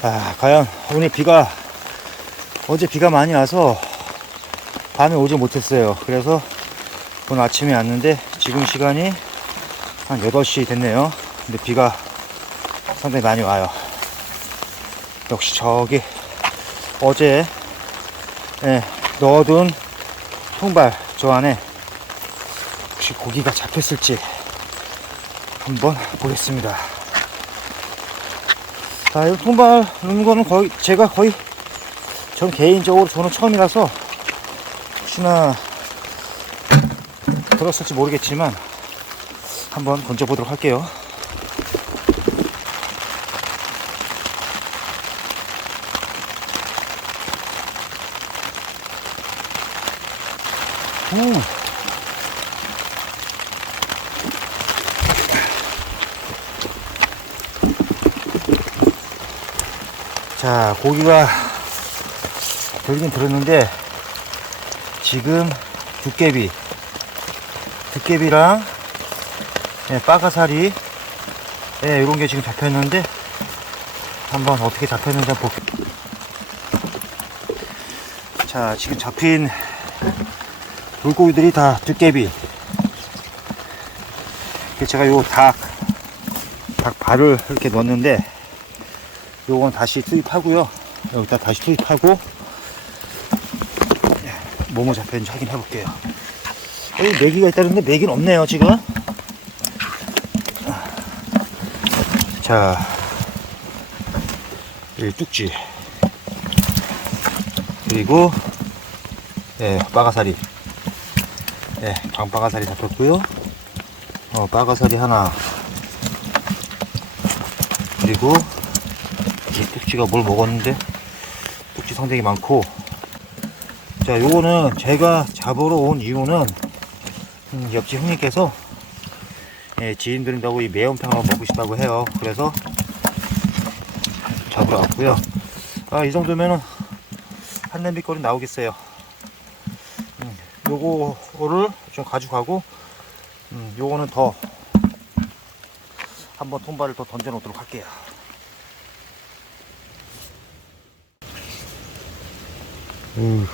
아, 과연 오늘 비가 어제 비가 많이 와서 밤에 오지 못했어요. 그래서 오늘 아침에 왔는데 지금 시간이 한 8시 됐네요. 근데 비가 상당히 많이 와요. 역시 저기 어제 예, 넣어둔 통발 저 안에 혹시 고기가 잡혔을지 한번 보겠습니다. 자, 이 통발 넣는 거는 거의 제가 거의 전 개인적으로 저는 처음이라서 혹시나 들었을지 모르겠지만 한번 던져보도록 할게요. 음. 자, 고기가 들긴 들었는데 지금 두께비, 두께비랑 예, 빠가사리 예, 이런 게 지금 잡혔는데 한번 어떻게 잡혔는지 한번 볼게요. 자, 지금 잡힌 물고기들이 다 두께비. 그 제가 요 닭, 닭 발을 이렇게 넣었는데 요건 다시 투입하고요. 여기다 다시 투입하고 뭐뭐 잡혔는지 확인해 볼게요. 여기 메기가 있다는데 메기는 없네요 지금. 자, 이 뚝지 그리고 예, 빠가사리 예, 방빠가사리 잡혔고요. 어, 빠가사리 하나 그리고 이 뚝지가 뭘 먹었는데? 뚝지 상당히 많고. 자 요거는 제가 잡으러 온 이유는 음, 옆집 형님께서 예, 지인들인다고 이 매운탕을 먹고 싶다고 해요. 그래서 잡으러 왔고요. 아, 이 정도면은 한 냄비거리 나오겠어요. 음, 요거를 좀 가져가고 음, 요거는 더 한번 통발을 더 던져 놓도록 할게요 음.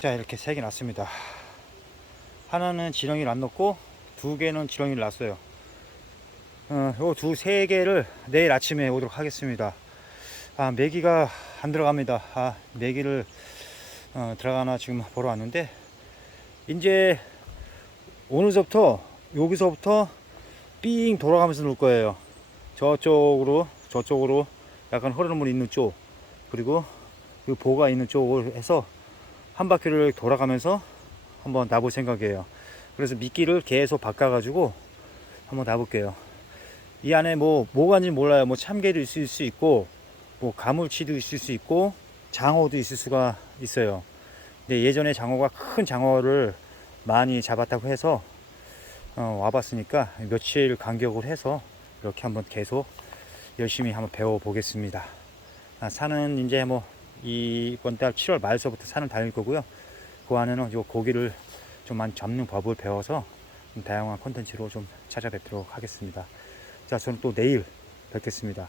자 이렇게 세 개 났습니다. 하나는 지렁이를 안 넣고 두 개는 지렁이를 놨어요. 어, 요두 세 개를 내일 아침에 오도록 하겠습니다. 아 메기가 안 들어갑니다. 아 메기를 어, 들어가나 지금 보러 왔는데 이제 오늘서부터 여기서부터 삥 돌아가면서 놀 거예요. 저쪽으로 저쪽으로 약간 흐르는 물이 있는 쪽 그리고 그 보가 있는 쪽으로 해서 한 바퀴를 돌아가면서 한번 놔볼 생각이에요. 그래서 미끼를 계속 바꿔가지고 한번 놔볼게요. 이 안에 뭐 뭐가 있는지 몰라요. 뭐 참개도 있을 수 있고 뭐 가물치도 있을 수 있고 장어도 있을 수가 있어요. 근데 예전에 장어가 큰 장어를 많이 잡았다고 해서 어, 와봤으니까 며칠 간격을 해서 이렇게 한번 계속 열심히 한번 배워 보겠습니다. 아, 산은 이제 뭐 이번 달 7월 말서부터 산을 다닐 거고요. 그 안에는 요 고기를 좀 많이 잡는 법을 배워서 좀 다양한 컨텐츠로 좀 찾아뵙도록 하겠습니다. 자, 저는 또 내일 뵙겠습니다.